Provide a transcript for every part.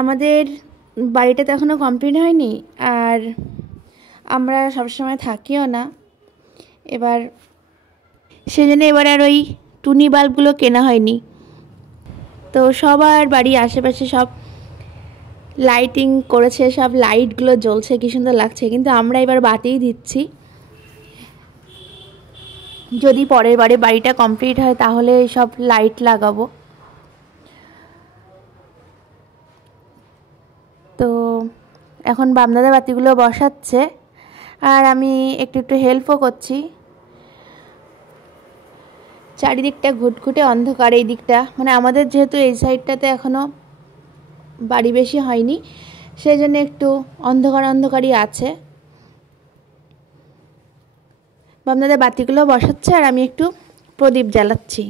আমাদের বাড়িটা তো এখনও কমপ্লিট হয়নি, আর আমরা সবসময় থাকিও না। এবার সেজন্য এবার আর ওই টুনি বাল্বগুলো কেনা হয়নি। তো সবার বাড়ি আশেপাশে সব লাইটিং করেছে, সব লাইটগুলো জ্বলছে, কি সুন্দর লাগছে। কিন্তু আমরা এবার বাতিই দিচ্ছি। যদি পরের বারে বাড়িটা কমপ্লিট হয় তাহলে সব লাইট লাগাবো। তো এখন বামদাদা বাতিগুলো বসাচ্ছে, আর আমি একটু একটু হেল্পও করছি। চারিদিকটা ঘুটঘুটে অন্ধকার, এই দিকটা মানে আমাদের যেহেতু এই সাইডটাতে এখনও বাড়ি বেশি হয়নি, সেই জন্য একটু অন্ধকার অন্ধকারই আছে। বামদাদা বাতিগুলো বসাচ্ছে আর আমি একটু প্রদীপ জ্বালাচ্ছি।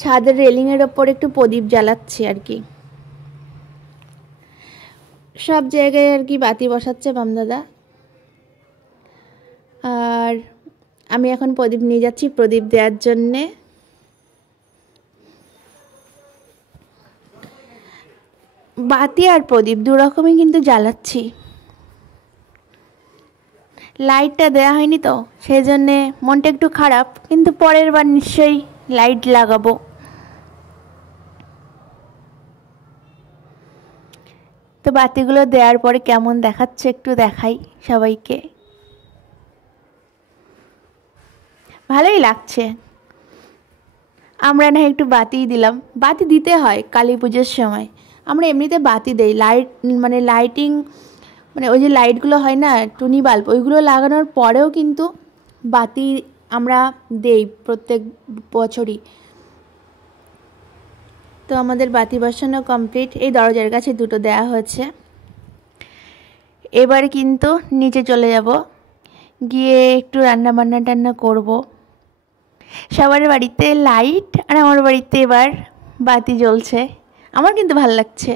ছাদের রেলিংয়ের ওপর একটু প্রদীপ জ্বালাচ্ছি আর কি। সব জায়গায় আর কি বাতি বসাচ্ছে বামদাদা। আর আমি এখন প্রদীপ নিয়ে যাচ্ছি প্রদীপ দেওয়ার জন্যে। বাতি আর প্রদীপ দু রকমই কিন্তু জ্বালাচ্ছি। লাইটটা দেওয়া হয়নি তো সেই জন্যে মনটা একটু খারাপ, কিন্তু পরের বার নিশ্চয়ই লাইট লাগাবো। তো বাতিগুলো দেওয়ার পরে কেমন দেখাচ্ছে একটু দেখাই সবাইকে। ভালোই লাগছে। আমরা না একটু বাতি দিলাম, বাতি দিতে হয় কালী পুজোর সময়। আমরা এমনিতে বাতি দেই, লাইট মানে লাইটিং মানে ওই যে লাইটগুলো হয় না টুনি বাল্ব, ওইগুলো লাগানোর পরেও কিন্তু বাতি আমরা দেই প্রত্যেক বছরই। তো আমাদের বাতি বসানো কমপ্লিট। এই দরজার কাছে দুটো দেয়া হয়েছে। এবার কিন্তু নিচে চলে যাব, গিয়ে একটু রান্না টান্না করব। সবার বাড়িতে লাইট আর আমার বাড়িতে এবার বাতি জ্বলছে, আমার কিন্তু ভালো লাগছে।